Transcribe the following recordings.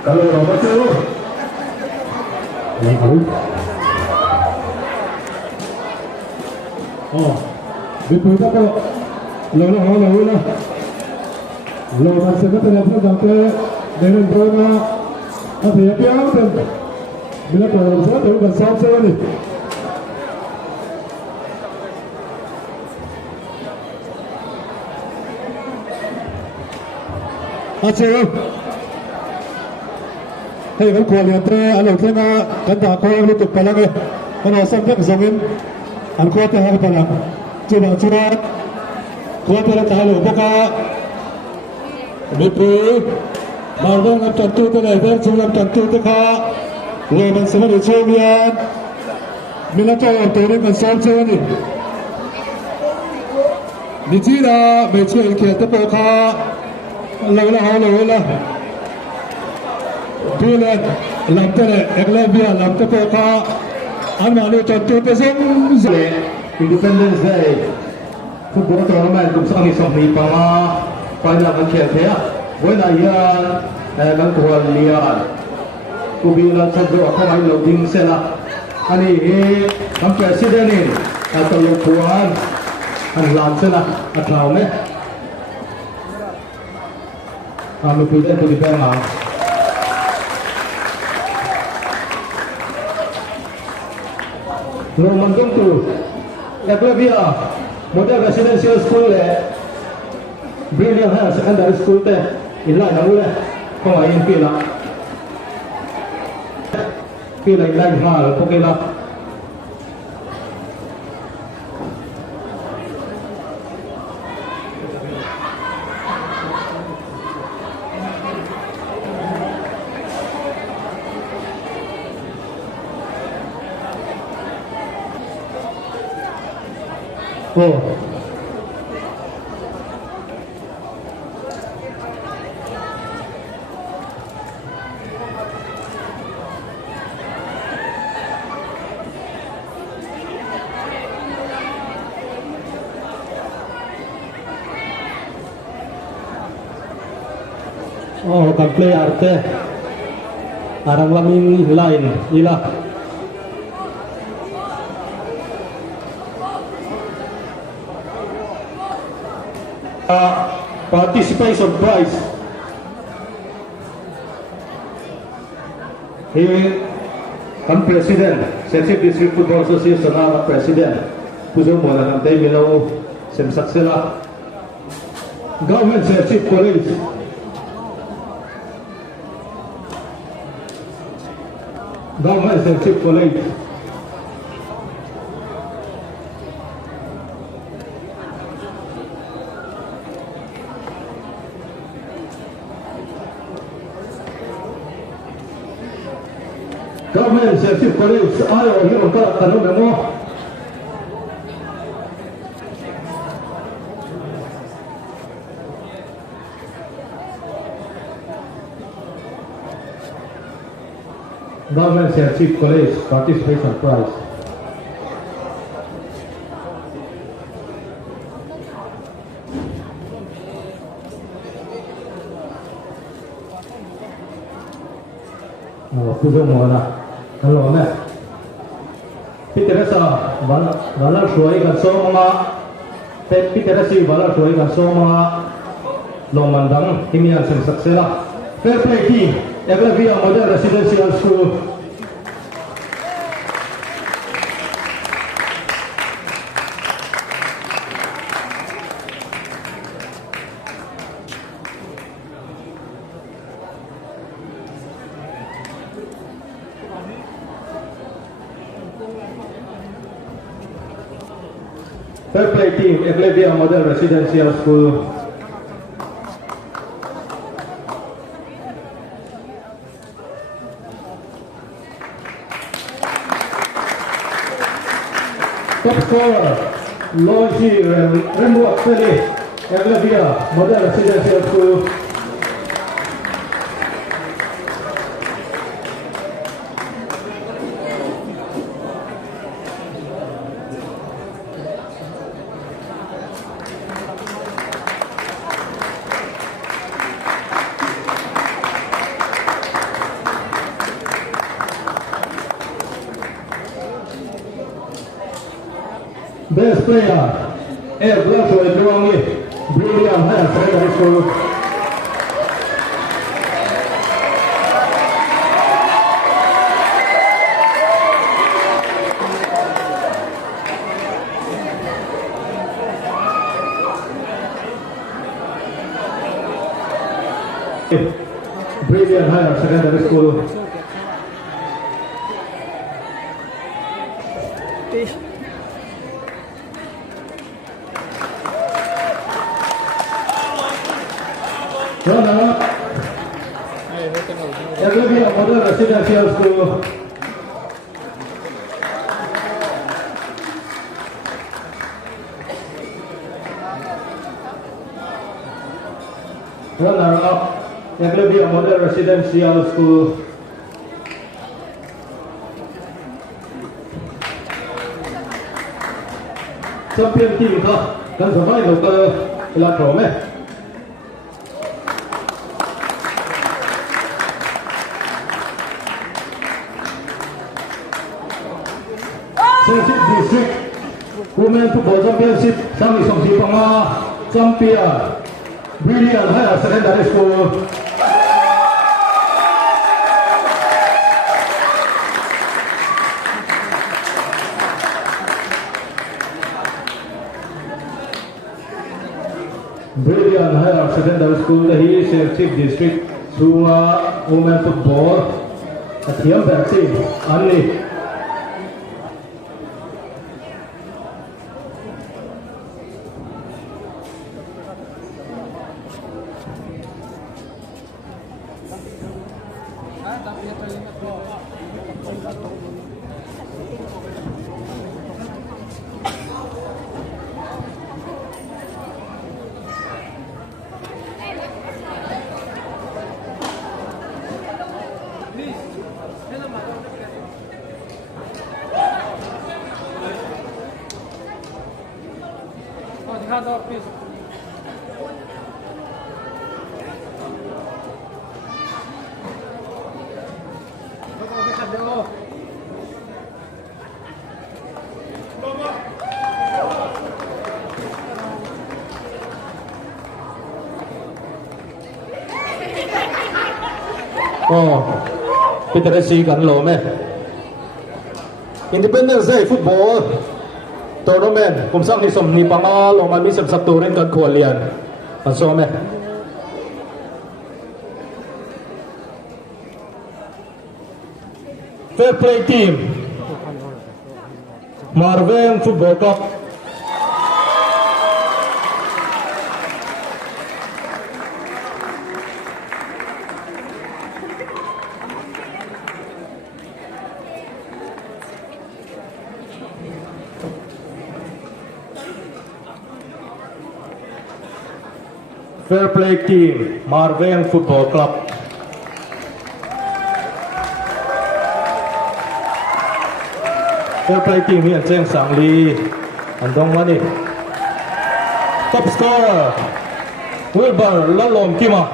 Kalau nomor tu, oh, betul tak kau? Lalu. Lalu masih kita dapat sampai dengan drama apa ya tu? Bila kalau saya tu bersama saya ni. Aceh. Hei, kan kualian tu, alam tu na kan dah kau ni tu palang eh, kan asam tak zaman, an kau tu hari palang, cuba, kau tu dah tahu, buka, betul, baru nak tentu tu lah, baru tentu tu kah, lawman semua dicobian, bila tu orang tu ni kan sampai ni, ni cina, macam kita tu kah, lalu lah. Tulen lamtere eglabia lamtere ka anmani tentu pesem zle Independence Day football tournament kum sangi somni pama paina kan khel thea boina yan kan kual lian kubila chadro akhai loading sela ani he kam president in atalo puan an lam sela atlaw me amu pide pudi bema lawman tu, Eklabia, model residential school le, brilliant high secondary school te, inline na mula, kung ayin pila inline mahal, pukila. Oh. Oh, kan play arte. Arang lamin line, ila. Participation prize. Here, I'm President, Serchhip District Football Association, I'm President. Puso mo na ng tayo milaw, semsak sila. Government Serchhip College. Government Serchhip College. Government Serchhip College, ayaw hirong ka, tanong mo. Government Serchhip College, participation prize. Puso mo na. Hello, na. Piterasa, bala suai kan so mga piterasi bala suai kan so mga lomandang himian semsak sila. Fair play team, Eglabia Model Residential School. Fair play team, Eglabia Model Residential School. Top scorer, Logi Rembo Philip, Eglabia Model Residential School. Best player, Blackwood Luangi, Brilliant Higher Secondary School. Brilliant Higher Secondary School. Runner-up, Model Residential School. Runner-up, Model Residential School. Champion team ครับกันสมัยเราเจอลาโกรไหมSerchhip District Women Football Championship 3-2 panga champion Brilliant Higher Secondary School. Brilliant Higher Secondary School ที่Serchhip District สู่Women Football เทียมแบบสิอันนี้เป็นแต่สีกันโลไหม Independence Day Football Tournament ผมสร้างที่สมนีปังลงมามีสัตว์ตัวเล่นกันขวดเรียนมันซ้อมไหม Fair Play Team Marvel Football Club Fair Play Team Marvel Football Club Fair Play Team มีอันเจ้งสังลีอันตรงว่านี่ Top Scorer Wilbur และลมกิมา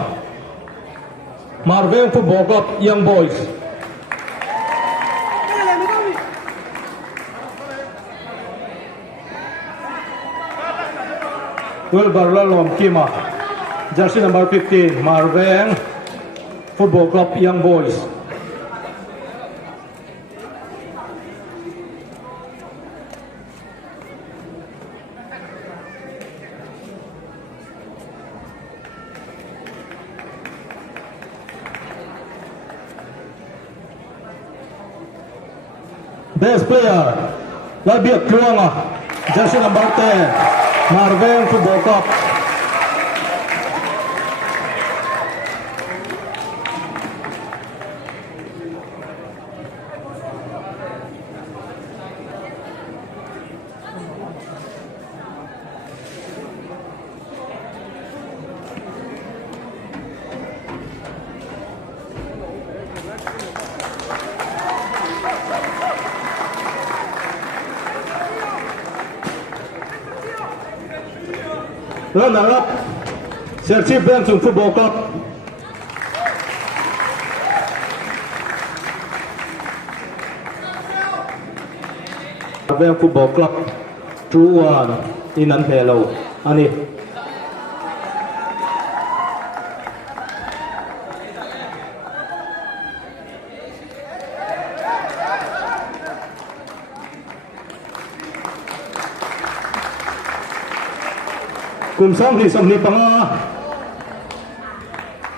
Marvel Football Club Young Boys Wilbur และลมกิมาJersey number 15, Marvel Football Club Young Boys. Best player, Labiat Kluanga, Jersey number 10, Marvel Football Club. Runner-up, Serchhip Football Club. Football Club. 2-1 in an hello ani kum sam ni panga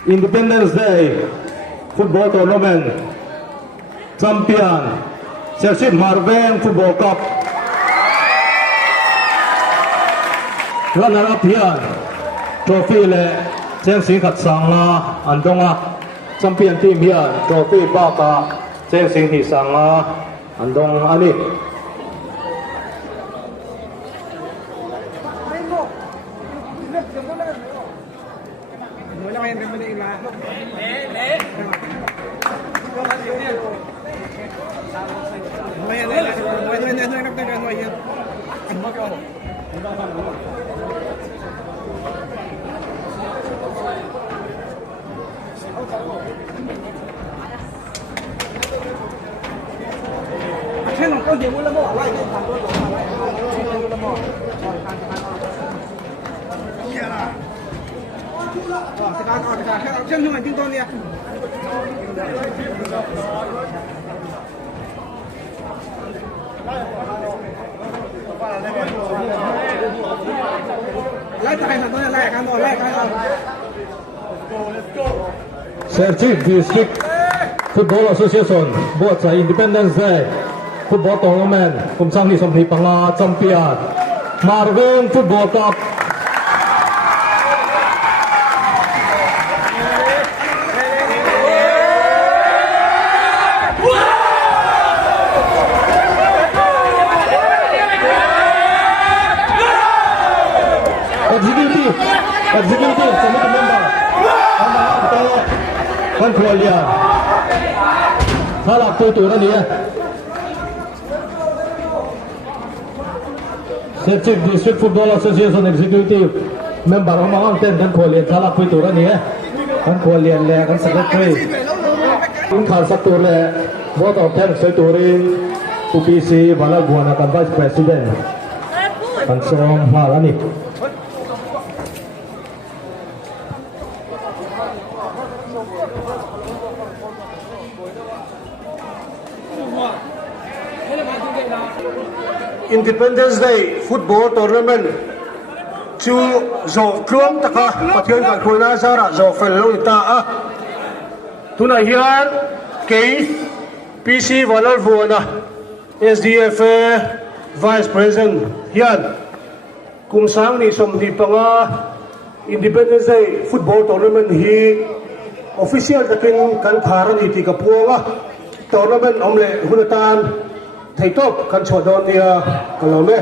Independence Day Football Tournament Champion Serchhip Marveng Football Cup runner up hian trophy le cheng sing khat sang la an donga champion team hian trophy ba ka cheng sing hi sang la an dong ani Serchhip District Football Association buat sa Independence Day Football Tournament kum sang ni som ni panga champion Marveng Football Cup Executive Committee Member kan keluarga salah tu orang ni Serchhip District Football Association Executive Member orang ten kan keluarga salah tu orang ni kan keluarga le kan secretary kan satu le vote of thanks tu orang UPC bala buana kan vice president kan som hal ni Independence Day Football Tournament chu zo kluang taka pathian kan khulna zara zo fello ita a tuna hian ke PC Valal Vuana SDF Vice President hian kumsang ni som di panga Independence Day Football Tournament hi official takin kan tharan iti kapuanga tournament omle hunatan thầy top kan chhodon nia kalome